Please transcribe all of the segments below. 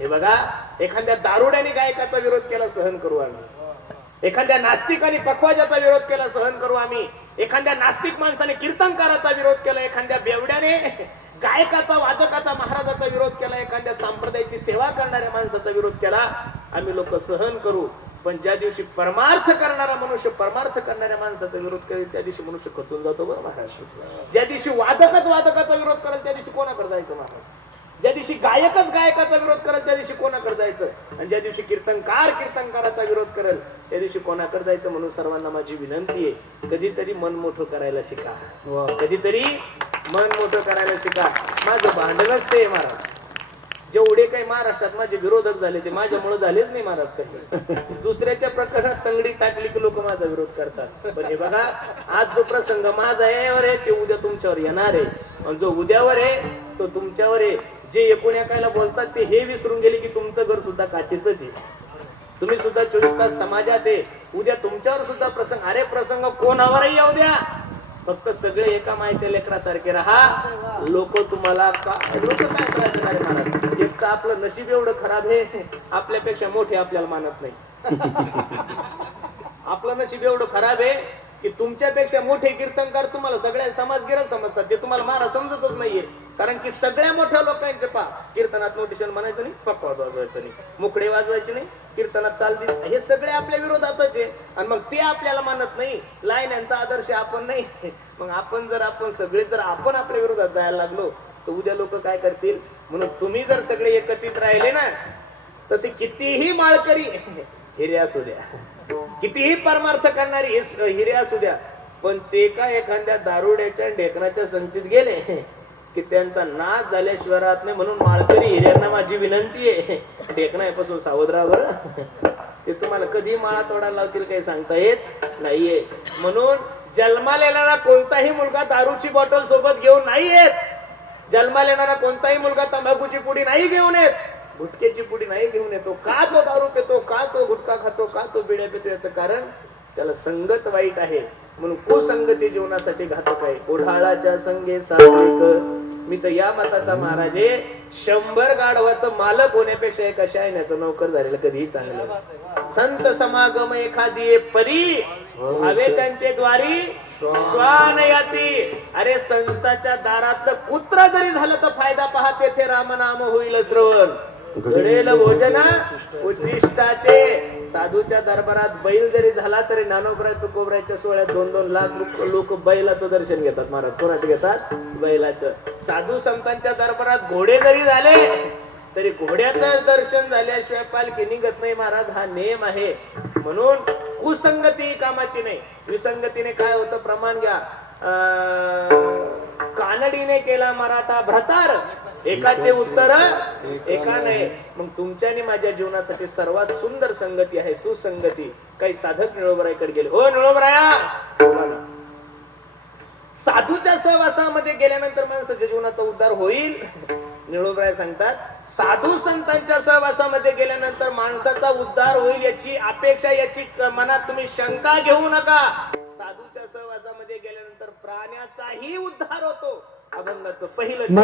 हे बघा एखाद्या दारुड्याने गायकाचा विरोध केला सहन करू आम्ही. एखाद्या नास्तिकाने पखवाजाचा विरोध केला सहन करू आम्ही. एखाद्या नास्तिक माणसाने कीर्तनकाराचा विरोध केला एखाद्या बेवड्याने गायकाचा वादकाचा महाराजाचा विरोध केला एखाद्या संप्रदायाची सेवा करणाऱ्या माणसाचा विरोध केला आम्ही लोक सहन करू. पण ज्या दिवशी परमार्थ करणारा मनुष्य परमार्थ करणाऱ्या माणसाचा विरोध करेल त्या दिवशी मनुष्य खचून जातो बरं महाराज. ज्या दिवशी वादकच वादकाचा विरोध करेल त्या दिवशी कोणाकडे जायचं महाराज? ज्या दिवशी गायकच गायकाचा विरोध करेल त्या दिवशी कोणाकडे जायचं? आणि ज्या दिवशी कीर्तनकार कीर्तनकाराचा विरोध करेल त्या दिवशी कोणाकडे जायचं म्हणून सर्वांना माझी विनंती आहे कधीतरी मन मोठं करायला शिका. कधीतरी मन मोठं करायला शिका. माझं भांडणच ते महाराज. जेवढे काही महाराष्ट्रात माझे विरोधक झाले ते माझ्यामुळे झालेच नाही महाराज कधी. दुसऱ्याच्या प्रकरणात तंगडी टाकली की लोक माझा विरोध करतात. पण हे बघा आज जो प्रसंग माझा यावर आहे ते उद्या तुमच्यावर येणार आहे. आणि जो उद्यावर आहे तो तुमच्यावर आहे. जे एकूण एकायला बोलतात ते हे विसरून गेले की तुमचं घर सुद्धा काचेच आहे. तुम्ही सुद्धा चोवीस तास समाजात आहे. उद्या तुमच्यावर सुद्धा प्रसंग अरे प्रसंग कोणावरही येऊ द्या. फक्त सगळे एका मायच्या लेकरासारखे राहा. लोक तुम्हाला का लोक काय करायचं महाराज? एक तर आपलं नशीब एवढं खराब आहे आपल्यापेक्षा मोठे आपल्याला मानत नाही. आपलं नशीब एवढं खराब आहे की तुमच्यापेक्षा मोठे कीर्तनकार तुम्हाला सगळ्या समाजगिरा समजतात. ते तुम्हाला मारा समजतच नाहीये. कारण की सगळ्या मोठ्या लोकांचे पा कीर्तनात नोटिशन म्हणायचं नाही पकवाज वाजवायचं नाही मुकडे वाजवायचे नाही कीर्तनात चाल हे सगळे आपल्या विरोधातच आहे. आणि मग ते आपल्याला मानत नाही. लाईन यांचा आदर्श आपण नाही. मग आपण जर आपण सगळे जर आपण आपल्या विरोधात जायला लागलो तर उद्या लोक काय करतील? म्हणून तुम्ही जर सगळे एकत्रित राहिले ना तसे कितीही माळकरी हिरे असू द्या. कितीही परमार्थ करणारी हिरे असू द्या पण ते काय एखाद्या दारुड्याच्या ढेकणाच्या संगतीत गेले? की त्यांचा नाश झाल्याशिवाय राहत नाही म्हणून माळकरी हिऱ्यांना माझी विनंती आहे. ढेकणापासून सावध राहा बरं. ते तुम्हाला कधी माळा तोडा लावतील काही सांगता येत नाहीये. म्हणून जन्माला येणारा कोणताही मुलगा दारूची बॉटल सोबत घेऊन नाही येत. जन्माला येणारा कोणताही मुलगा तंबाखूची पुडी नाही घेऊन येत. गुटक्याची पुडी नाही घेऊन येतो. का तो दारू पितो का तो गुटखा खातो का तो बिड्या पितो याचं कारण त्याला संगत वाईट आहे. म्हणून कुसंगती जीवनासाठी घातक आहे. उढाळाच्या संगे सात्विक मी तर या मताचा महाराज आहे शंभर गाढवाचं मालक होण्यापेक्षा एका शायण्याचं नोकर झालेलं कधीही चांगलं संत समागम एखादी परी हवे त्यांचे द्वारी श्वान याती. अरे संताच्या दारातलं कुत्रा जरी झालं तर फायदा पहा तेथे रामनाम होईल श्रवण. घडेल भोजना उच्चिष्टाचे साधूच्या दरबारात बैल जरी झाला तरी नानोबराय तुकोबरायच्या सोहळ्यात दोन दोन लाख लोक बैलाचं दर्शन घेतात महाराज. कोणाचं घेतात? बैलाचं. साधू संतांच्या दरबारात घोडे जरी झाले तरी घोड्याचं दर्शन झाल्याशिवाय पालखी निघत नाही महाराज. हा नेम आहे. म्हणून कुसंगती ही कामाची नाही. विसंगतीने काय होतं? प्रमाण घ्या. कानडीने केला मराठा भ्रतार. एकाचे उत्तर एका नाही. मग तुमच्याने माझ्या जीवनासाठी सर्वात सुंदर संगती आहे सुसंगती. काही साधक निळोबरायकडे गेले. हो निळोबराया! साधूच्या सहवासामध्ये गेल्यानंतर माणसाच्या जीवनाचा उद्धार होईल. निळोबराय सांगतात साधू संतांच्या सहवासामध्ये गेल्यानंतर माणसाचा उद्धार होईल याची अपेक्षा याची मनात तुम्ही शंका घेऊ नका. साधूच्या सहवासामध्ये गेल्यानंतर प्राण्याचाही उद्धार होतो अभंगाचं पहिलं चरण.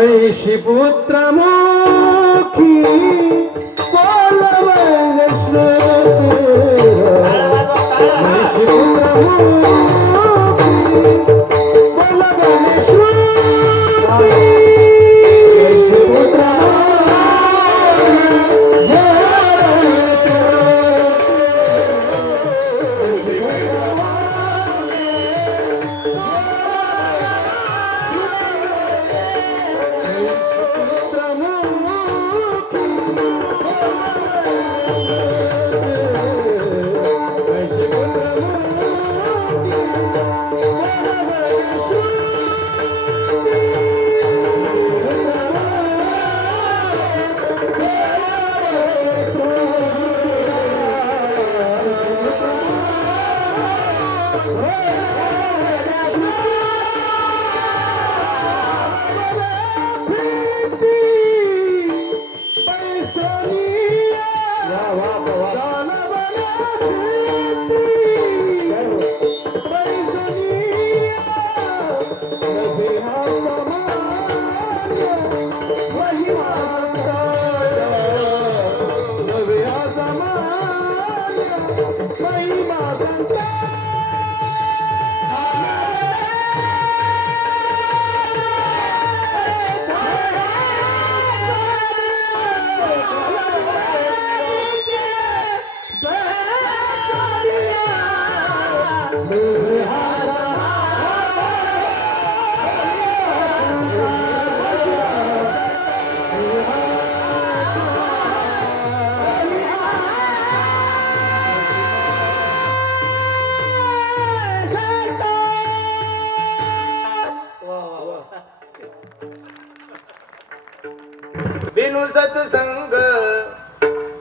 सत्संग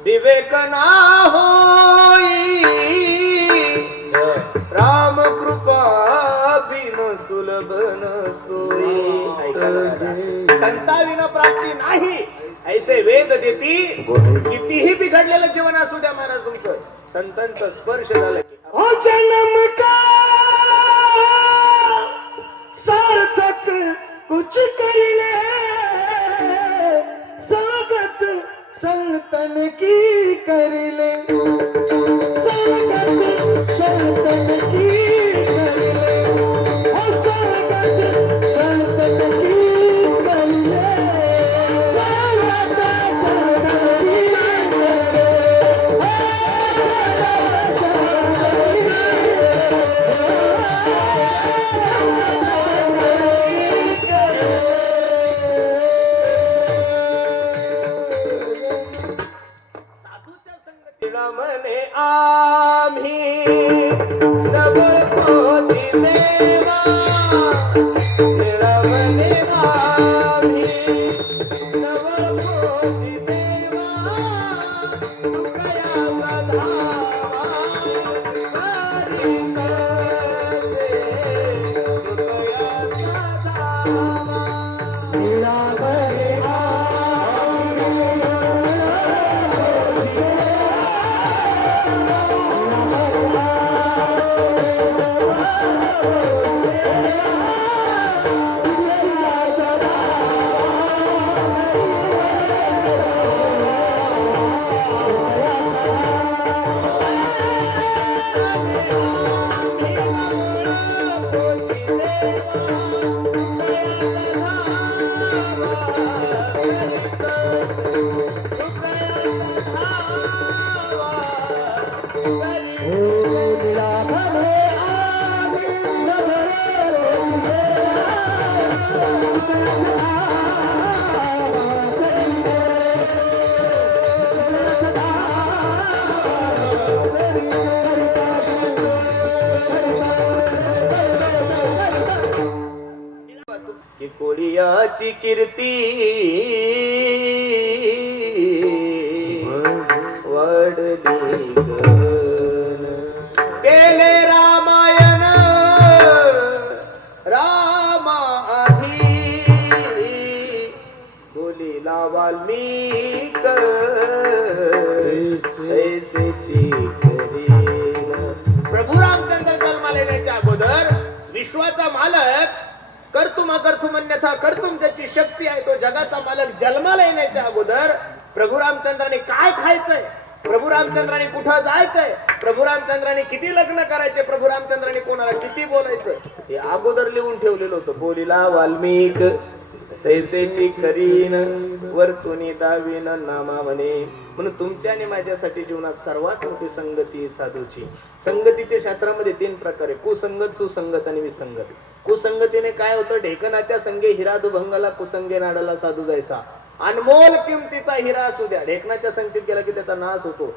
विवेक ना होई। राम कृपा बिन सुलभ न सोई। संता विना प्राप्ती नाही ऐसे वेद देती कितीही बिघडलेलं जीवन असू द्या महाराज तुमचं. संतांचा स्पर्श झाला की जन्म Jesus. की कोळियाची कीर्ती वडली केले रामायण रामा आधी. बोलीला वाल्मिक ऐसेची प्रभू रामचंद्र जन्माला येण्याच्या अगोदर विश्वाचा मालक कर्तुम अकर्तुम अन्यथा कर्तुम ज्याची शक्ती आहे तो जगाचा मालक जन्माला येण्याच्या अगोदर प्रभू रामचंद्राने काय खायचंय? प्रभू रामचंद्राने कुठं जायचंय? प्रभू रामचंद्राने किती लग्न करायचे? प्रभू रामचंद्राने कोणाला किती बोलायचं? हे अगोदर लिहून ठेवलेलं होतं. बोलीला वाल्मिक. तैसेची करीन वर्तुनी दावीन नामा म्हणे म्हणून तुमच्या आणि माझ्यासाठी जीवनात सर्वात मोठी संगती साधूची. संगतीच्या शास्त्रामध्ये तीन प्रकार आहे. कुसंगत सुसंगत आणि विसंगत. कुसंगतीने काय होतं? ढेकणाच्या संगे हिरा दुभंगाला कुसंगे नाडाला साधू जायचा. अनमोल किमतीचा हिरा असू द्या. ढेकणाच्या संगतीत गेला की त्याचा नाश होतो.